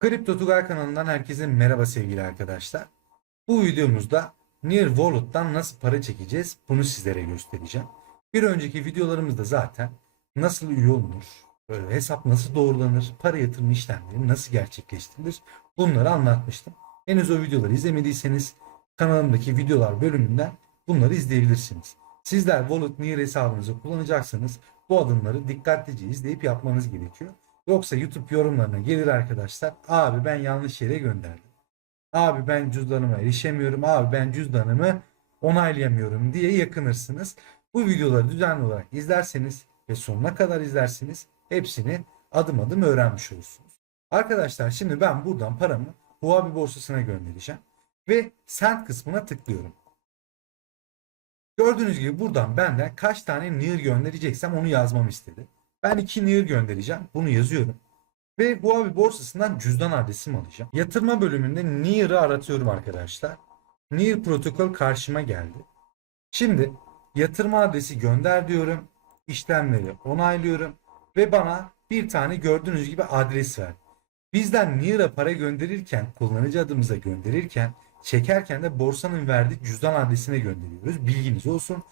Kripto Tugay kanalından herkese merhaba sevgili arkadaşlar. Bu videomuzda Near Wallet'tan nasıl para çekeceğiz bunu sizlere göstereceğim. Bir önceki videolarımızda zaten nasıl üye olunur, hesap nasıl doğrulanır, para yatırma işlemleri nasıl gerçekleştirilir bunları anlatmıştım. Henüz o videoları izlemediyseniz kanalımdaki videolar bölümünden bunları izleyebilirsiniz. Sizler Wallet Near hesabınızı kullanacaksanız bu adımları dikkatlice izleyip yapmanız gerekiyor. Yoksa YouTube yorumlarına gelir arkadaşlar. Abi ben yanlış yere gönderdim. Abi ben cüzdanıma erişemiyorum. Abi ben cüzdanımı onaylayamıyorum diye yakınırsınız. Bu videoları düzenli olarak izlerseniz ve sonuna kadar izlerseniz hepsini adım adım öğrenmiş olursunuz. Arkadaşlar şimdi ben buradan paramı Huobi borsasına göndereceğim. Ve send kısmına tıklıyorum. Gördüğünüz gibi buradan benden kaç tane Near göndereceksem onu yazmamı istedi. Ben 2 Near göndereceğim. Bunu yazıyorum. Ve bu abi borsasından cüzdan adresimi alacağım. Yatırma bölümünde Near'ı aratıyorum arkadaşlar. Near protokol karşıma geldi. Şimdi yatırma adresi gönder diyorum. İşlemleri onaylıyorum. Ve bana bir tane gördüğünüz gibi adres ver. Bizden Near'a para gönderirken, kullanıcı adımıza gönderirken, çekerken de borsanın verdiği cüzdan adresine gönderiyoruz. Bilginiz olsun.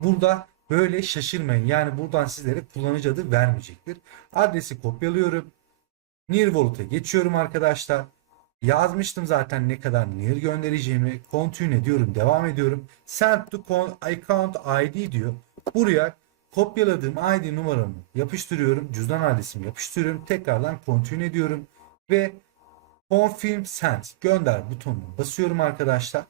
Burada böyle şaşırmayın. Yani buradan sizlere kullanıcı adı vermeyecektir. Adresi kopyalıyorum. Near geçiyorum arkadaşlar. Yazmıştım zaten ne kadar Near göndereceğimi. Continue diyorum. Devam ediyorum. Send to account ID diyor. Buraya kopyaladığım ID numaramı yapıştırıyorum. Cüzdan adresimi yapıştırıyorum. Tekrardan continue ediyorum. Ve confirm send gönder butonuna basıyorum arkadaşlar.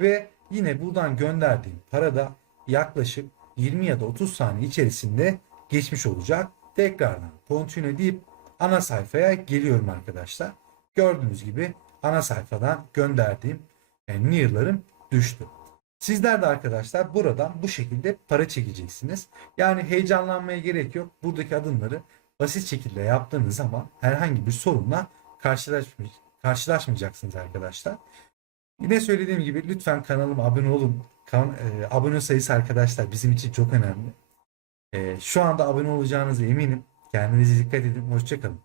Ve yine buradan gönderdiğim para da yaklaşık 20 ya da 30 saniye içerisinde geçmiş olacak. Tekrardan continue deyip ana sayfaya geliyorum arkadaşlar. Gördüğünüz gibi ana sayfadan gönderdiğim yani Near'larım düştü. Sizler de arkadaşlar buradan bu şekilde para çekeceksiniz. Yani heyecanlanmaya gerek yok. Buradaki adımları basit şekilde yaptığınız zaman herhangi bir sorunla karşılaşmay karşılaşmayacaksınız arkadaşlar. Yine söylediğim gibi lütfen kanalıma abone olun. Kan e, abone sayısı arkadaşlar bizim için çok önemli. E, şu anda abone olacağınıza eminim. Kendinize dikkat edin. Hoşçakalın.